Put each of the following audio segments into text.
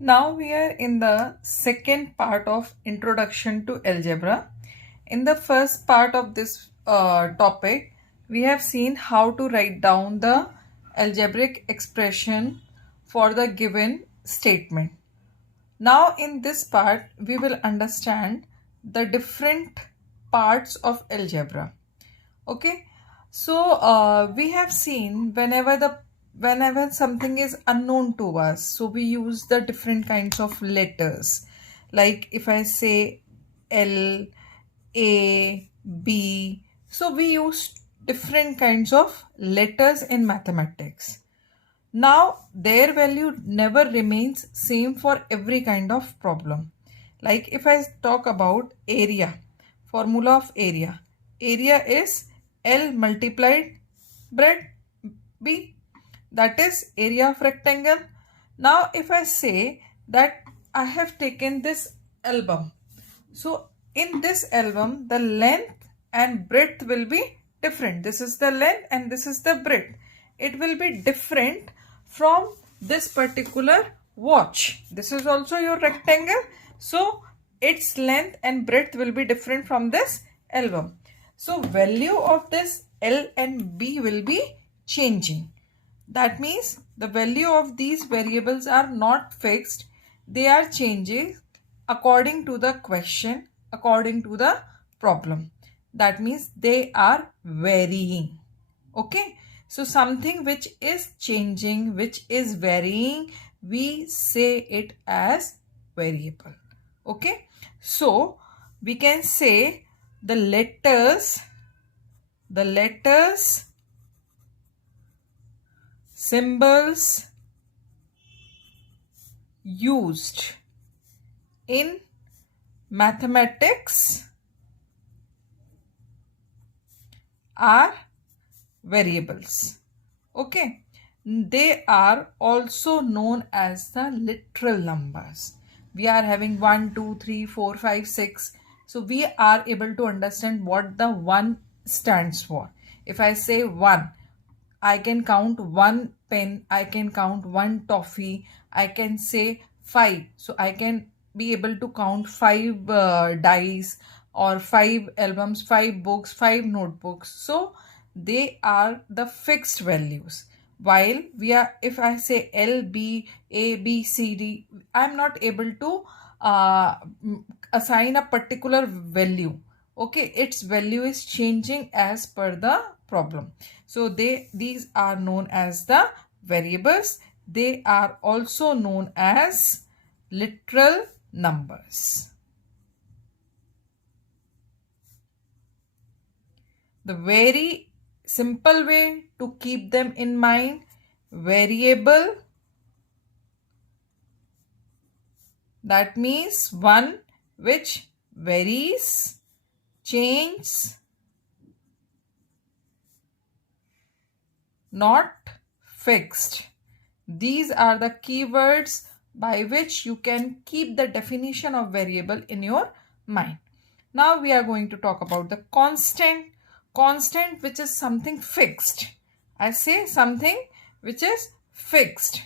Now we are in the second part of Introduction to Algebra. In the first part of this topic, we have seen how to write down the algebraic expression for the given statement. Now in this part, we will understand the different parts of algebra. Okay, so we have seen whenever something is unknown to us, so we use the different kinds of letters. Like if I say L, A, B, so we use different kinds of letters in mathematics. Now their value never remains same for every kind of problem. Like if I talk about area, formula of area. Area is L multiplied breadth B, that is area of rectangle. Now if I say that I have taken this album, so in this album the length and breadth will be different. This is the length and this is the breadth. It will be different from this particular watch. This is also your rectangle, so its length and breadth will be different from this album. So value of this L and B will be changing. That means the value of these variables are not fixed. They are changing according to the question, according to the problem. That means they are varying. Okay. So something which is changing, which is varying, we say it as variable. Okay. So we can say the letters, symbols used in mathematics are variables. Okay, they are also known as the literal numbers. We are having 1, 2, 3, 4, 5, 6. So we are able to understand what the 1 stands for. If I say 1, I can count 1 pen, I can count 1 toffee, I can say 5. So I can be able to count 5 dice or 5 albums, 5 books, 5 notebooks. So they are the fixed values. While if I say L, B, A, B, C, D, I'm not able to assign a particular value. Okay, its value is changing as per the problem. So these are known as the variables. They are also known as literal numbers. The very simple way to keep them in mind: variable, that means one which varies, changes, not fixed. These are the keywords by which you can keep the definition of variable in your mind. Now we are going to talk about the constant. Constant, which is something fixed. I say something which is fixed.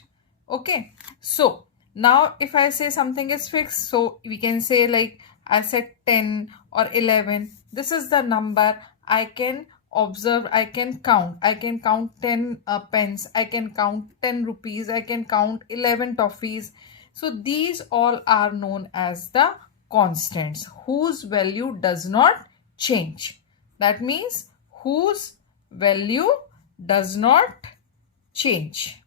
Okay. So now if I say something is fixed, so we can say like I said 10 or 11. This is the number I can observe, I can count. I can count 10 pence, I can count 10 rupees, I can count 11 toffees. So these all are known as the constants whose value does not change. That means whose value does not change.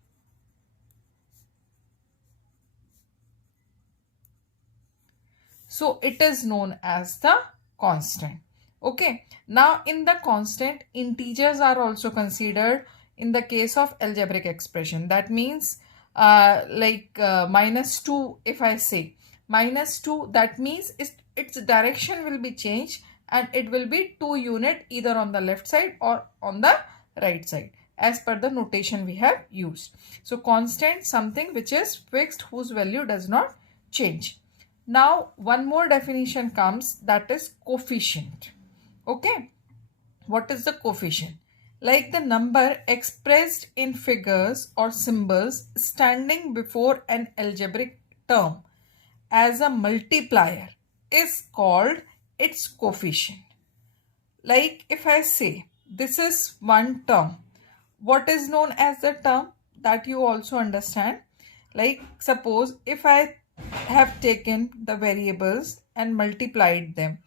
So it is known as the constant. Okay. Now in the constant, integers are also considered in the case of algebraic expression. That means -2, if I say -2, that means its direction will be changed and it will be 2 unit either on the left side or on the right side as per the notation we have used. So constant, something which is fixed, whose value does not change. Now one more definition comes, that is coefficient. Okay, what is the coefficient? Like the number expressed in figures or symbols standing before an algebraic term as a multiplier is called its coefficient. Like if I say this is one term, what is known as the term, that you also understand. Like suppose if I have taken the variables and multiplied them,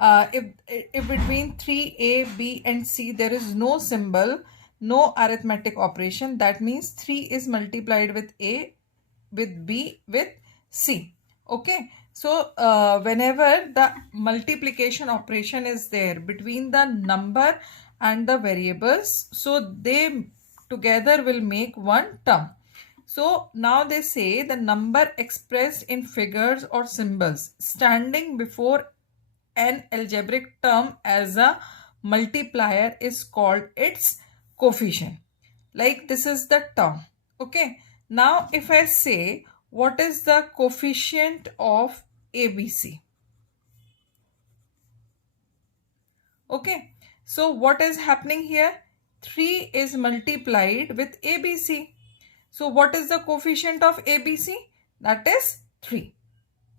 if between 3a, b and c there is no symbol, no arithmetic operation, that means 3 is multiplied with a, with b, with c. Okay, so whenever the multiplication operation is there between the number and the variables, so they together will make one term. So now they say the number expressed in figures or symbols standing before an algebraic term as a multiplier is called its coefficient. Like this is the term. Okay. Now if I say what is the coefficient of ABC? Okay. So what is happening here? 3 is multiplied with ABC. So what is the coefficient of ABC? That is 3.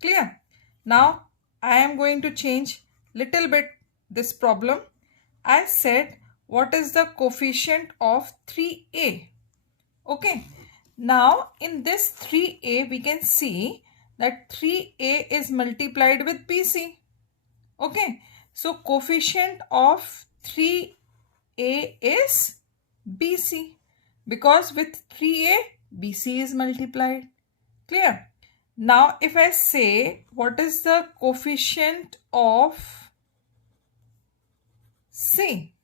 Clear? Now I am going to change little bit this problem. I said what is the coefficient of 3a? Okay. Now in this 3a we can see that 3a is multiplied with bc. Okay. So coefficient of 3a is bc, because with 3a bc is multiplied. Clear? Now if I say what is the coefficient of c?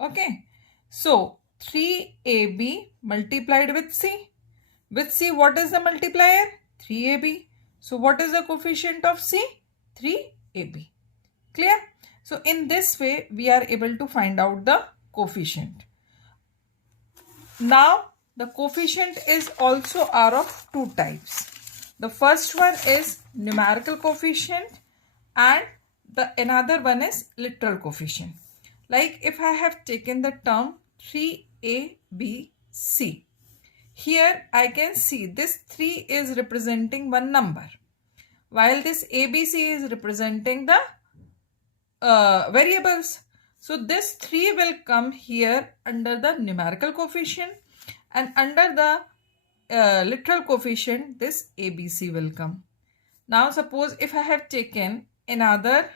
Okay, so 3ab multiplied with c. With c what is the multiplier? 3ab. So what is the coefficient of c? 3ab. Clear? So in this way we are able to find out the coefficient. Now the coefficient is also are of two types. The first one is numerical coefficient and the another one is literal coefficient. Like if I have taken the term 3abc, here I can see this 3 is representing one number, while this abc is representing the variables. So this 3 will come here under the numerical coefficient, and under the literal coefficient this ABC will come. Now suppose if I have taken another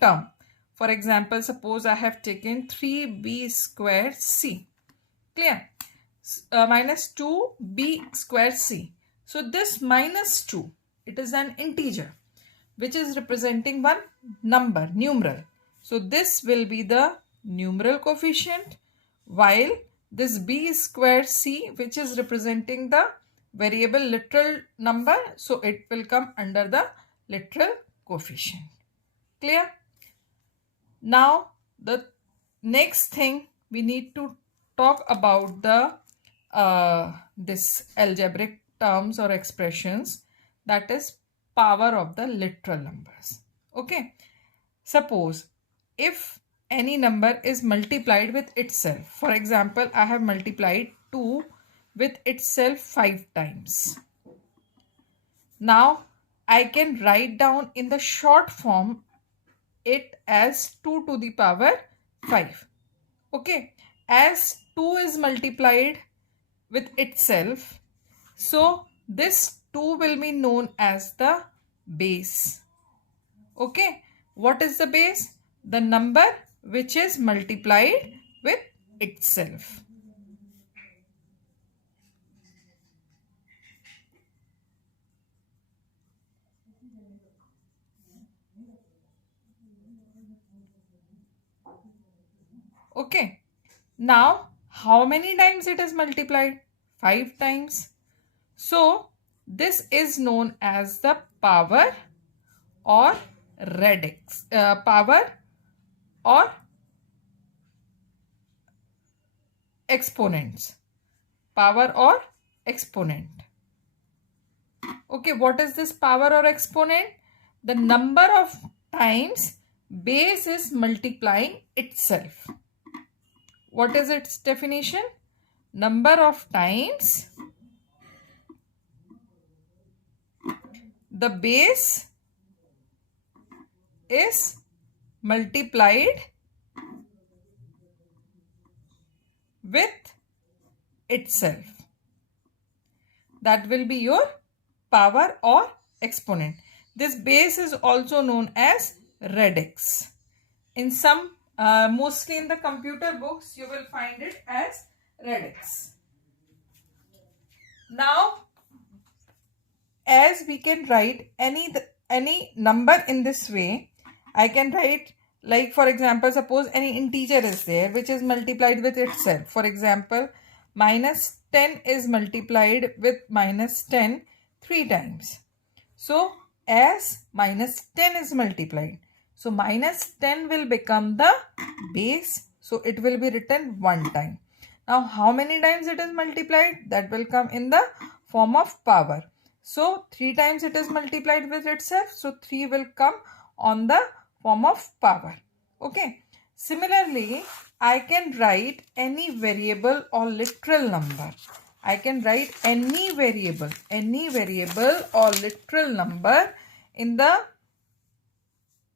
term, for example suppose I have taken 3b squared c. Clear? Minus 2b squared c. So this minus 2, it is an integer which is representing one number, numeral. So this will be the numeral coefficient, while this b squared c, which is representing the variable literal number, so it will come under the literal coefficient. Clear? Now the next thing we need to talk about the this algebraic terms or expressions, that is power of the literal numbers. Okay, suppose if any number is multiplied with itself, for example I have multiplied 2 with itself 5 times. Now I can write down in the short form it as 2 to the power 5. Okay, as 2 is multiplied with itself, so this 2 will be known as the base. Okay, what is the base? The number which is multiplied with itself. Okay, now how many times it is multiplied? 5 times. So this is known as the power or radix, power or exponents. Power or exponent. Okay, what is this power or exponent? The number of times base is multiplying itself. What is its definition? Number of times the base is multiplied with itself. That will be your power or exponent. This base is also known as radix. In some, mostly in the computer books, you will find it as radix. Now, as we can write any number in this way, I can write, like for example, suppose any integer is there which is multiplied with itself. For example, minus 10 is multiplied with minus 10 3 times. So as minus 10 is multiplied, so minus 10 will become the base. So it will be written one time. Now how many times it is multiplied? That will come in the form of power. So 3 times it is multiplied with itself. So 3 will come on the form of power. Okay. Similarly, I can write any variable or literal number. I can write any variable or literal number in the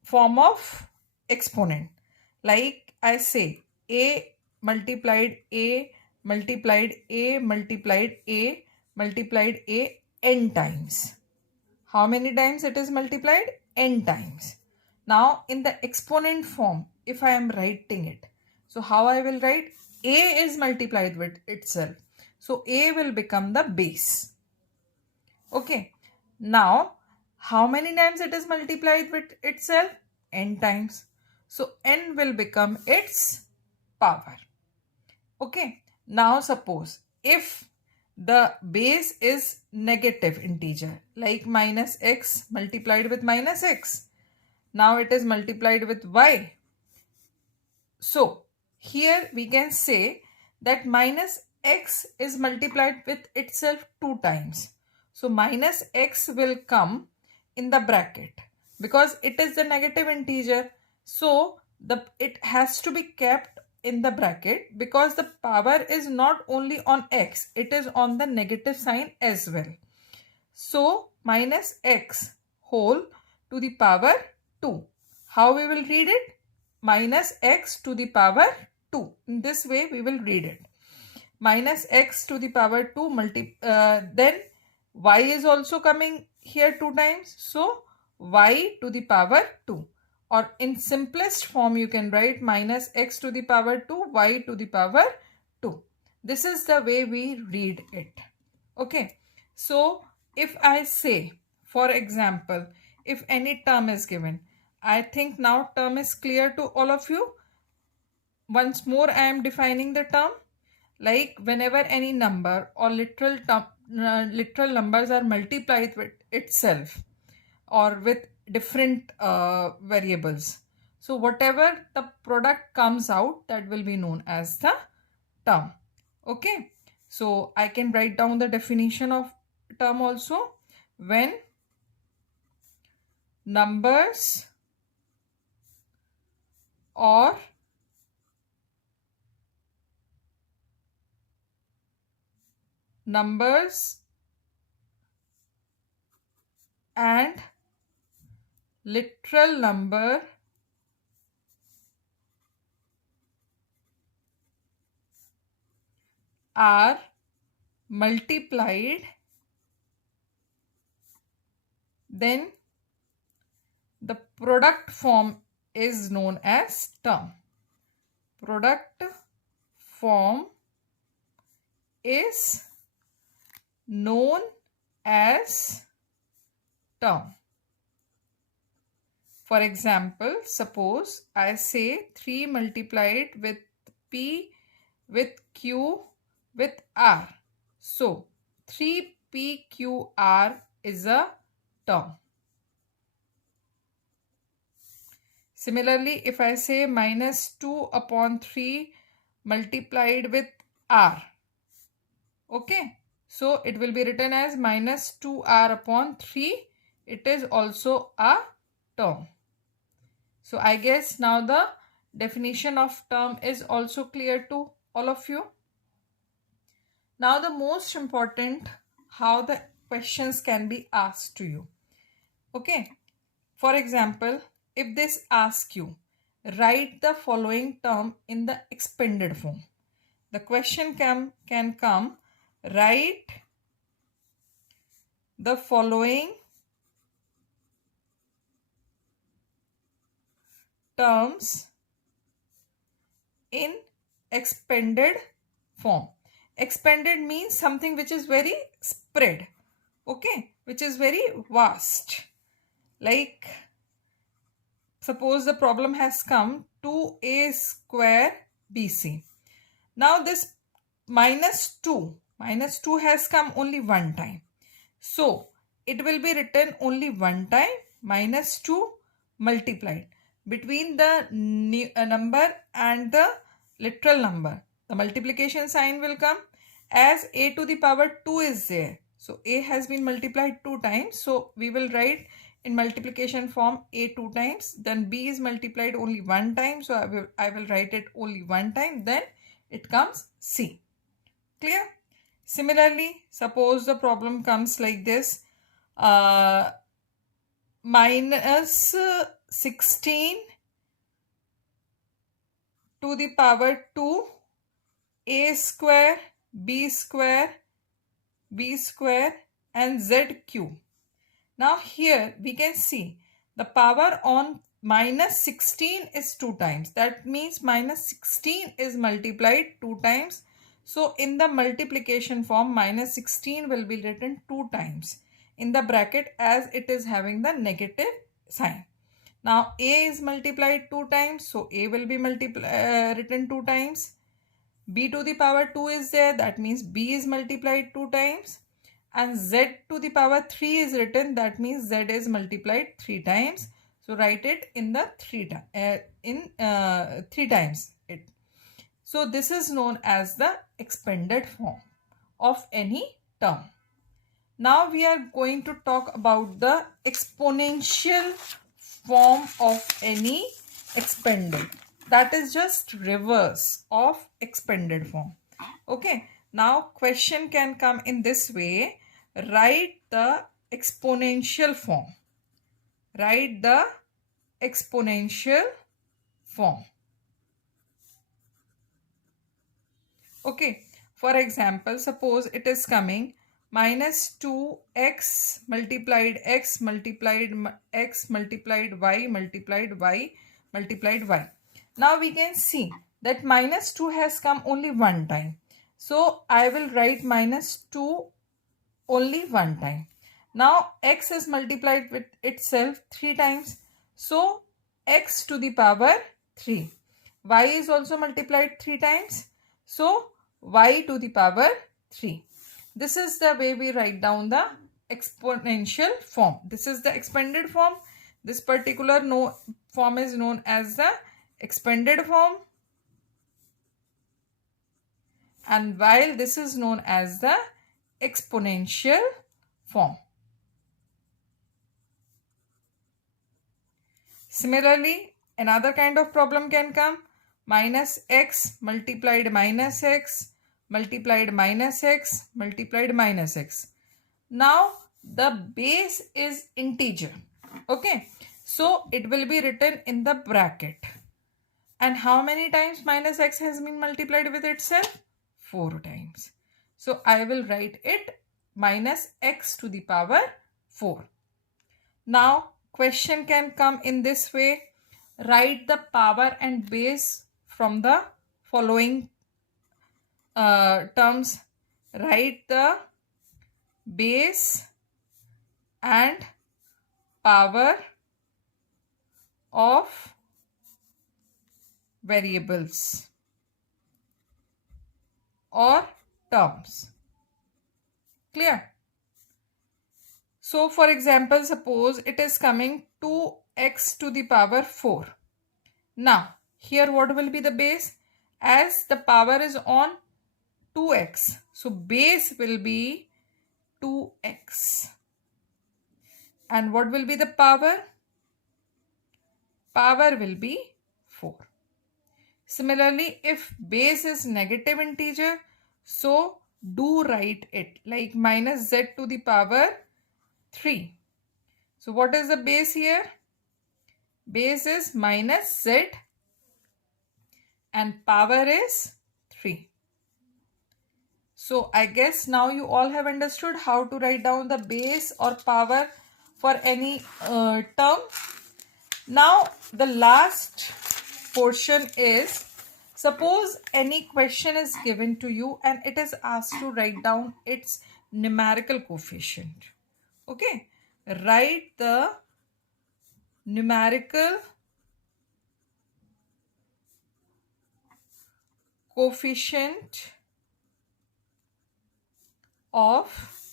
form of exponent. Like I say, a multiplied a multiplied a multiplied a multiplied a n times. How many times it is multiplied? N times. Now in the exponent form, if I am writing it, so how I will write? A is multiplied with itself. So a will become the base. Okay. Now how many times it is multiplied with itself? N times. So n will become its power. Okay. Now suppose if the base is negative integer, like minus x multiplied with minus x. Now it is multiplied with y. So here we can say that minus x is multiplied with itself 2 times. So minus x will come in the bracket because it is the negative integer. So it has to be kept in the bracket because the power is not only on x, it is on the negative sign as well. So minus x whole to the power 2. How we will read it? Minus x to the power 2. In this way we will read it. Minus x to the power 2 then y is also coming here 2 times. So y to the power 2. Or in simplest form you can write minus x to the power 2 y to the power 2. This is the way we read it. Okay. So if I say, for example, if any term is given, I think now term is clear to all of you. Once more I am defining the term. Like whenever any number or literal numbers are multiplied with itself or with different variables. So whatever the product comes out, that will be known as the term. Okay. So I can write down the definition of term also. When numbers or numbers and literal number are multiplied, then the product form is known as term. Product form is known as term. For example, suppose I say 3 multiplied with p with q with r. So 3pqr is a term. Similarly, if I say minus 2 upon 3 multiplied with r. Okay. So it will be written as minus 2r upon 3. It is also a term. So I guess now the definition of term is also clear to all of you. Now the most important, how the questions can be asked to you. Okay. For example, if this asks you, write the following term in the expanded form. The question can come, write the following terms in expanded form. Expanded means something which is very spread, okay, which is very vast. Like, suppose the problem has come 2a square bc. Now this minus 2 has come only one time. So it will be written only one time, minus 2 multiplied between the number and the literal number. The multiplication sign will come as a to the power 2 is there. So a has been multiplied 2 times. So we will write in multiplication form a 2 times. Then b is multiplied only one time. So I will write it only one time. Then it comes c. Clear? Similarly, suppose the problem comes like this. Minus 16 to the power 2 a square b square and z cube. Now here we can see the power on minus 16 is 2 times. That means minus 16 is multiplied 2 times. So in the multiplication form, minus 16 will be written 2 times in the bracket as it is having the negative sign. Now a is multiplied 2 times. So a will be written 2 times. B to the power 2 is there. That means b is multiplied 2 times. And z to the power 3 is written. That means z is multiplied 3 times. So write it in the 3 times it. So this is known as the expanded form of any term. Now we are going to talk about the exponential form of any expanded. That is just reverse of expanded form. Okay. Now question can come in this way. Write the exponential form. Write the exponential form. Okay. For example, suppose it is coming minus 2x multiplied x multiplied x multiplied y multiplied y multiplied y. Now we can see that minus 2 has come only one time. So I will write minus 2 only one time. Now x is multiplied with itself 3 times. So x to the power 3. Y is also multiplied 3 times. So y to the power 3. This is the way we write down the exponential form. This is the expanded form. This particular form is known as the expanded form. And while this is known as the exponential form. Similarly, another kind of problem can come. Minus x multiplied minus x multiplied minus x multiplied minus x. Now the base is integer. Okay. So it will be written in the bracket. And how many times minus x has been multiplied with itself? 4 times. So I will write it minus x to the power 4. Now question can come in this way. Write the power and base from the following terms. Write the base and power of variables or terms. Clear? So for example, suppose it is coming 2x to the power 4. Now here what will be the base? As the power is on 2x. So base will be 2x. And what will be the power? Power will be 4. Similarly, if base is negative integer, so do write it like minus z to the power 3. So what is the base here? Base is minus z and power is 3. So I guess now you all have understood how to write down the base or power for any term. Now the last portion is, suppose any question is given to you and it is asked to write down its numerical coefficient. Okay, write the numerical coefficient of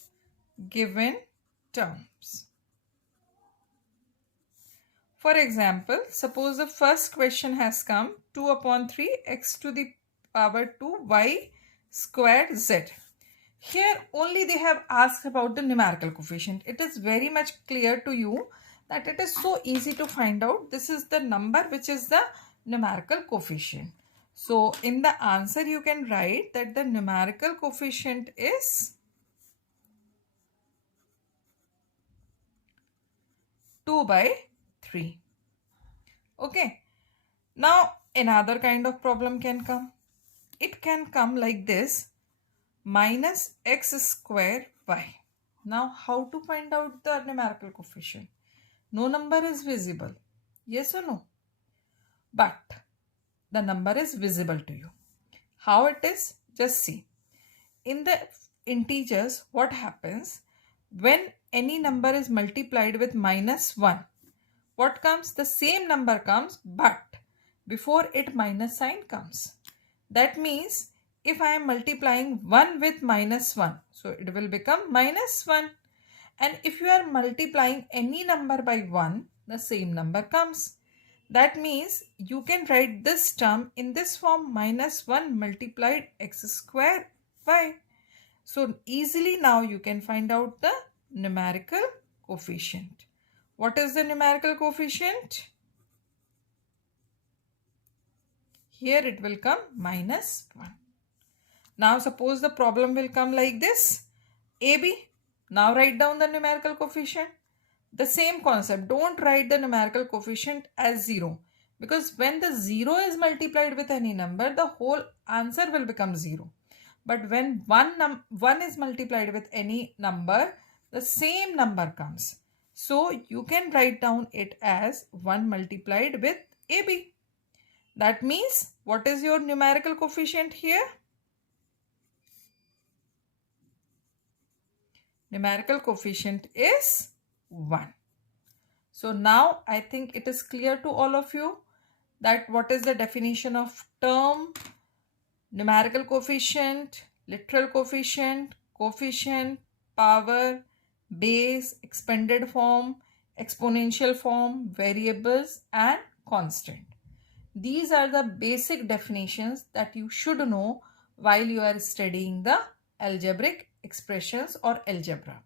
given terms. For example, suppose the first question has come 2 upon 3 x to the power 2 y squared z. Here only they have asked about the numerical coefficient. It is very much clear to you that it is so easy to find out. This is the number which is the numerical coefficient. So in the answer you can write that the numerical coefficient is 2 by 3. Okay. Now another kind of problem can come. It can come like this, minus x square y. Now how to find out the numerical coefficient? No number is visible. Yes or no? But the number is visible to you. How it is? Just see. In the integers, what happens? When any number is multiplied with minus 1, what comes? The same number comes, but before it minus sign comes. That means if I am multiplying 1 with minus 1, so it will become minus 1. And if you are multiplying any number by 1, the same number comes. That means you can write this term in this form, minus 1 multiplied x square y. So easily now you can find out the numerical coefficient. What is the numerical coefficient? Here it will come minus 1. Now suppose the problem will come like this. AB. Now write down the numerical coefficient. The same concept. Don't write the numerical coefficient as 0. Because when the 0 is multiplied with any number, the whole answer will become 0. But when 1 is multiplied with any number, the same number comes. So you can write down it as 1 multiplied with AB. That means what is your numerical coefficient here? Numerical coefficient is 1. So now I think it is clear to all of you that what is the definition of term, numerical coefficient, literal coefficient, coefficient, power, base, expanded form, exponential form, variables and constant. These are the basic definitions that you should know while you are studying the algebraic expressions or algebra.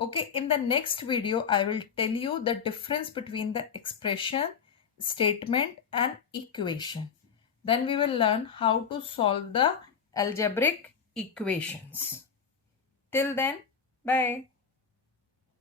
Okay, in the next video, I will tell you the difference between the expression, statement and equation. Then we will learn how to solve the algebraic equations. Till then, bye.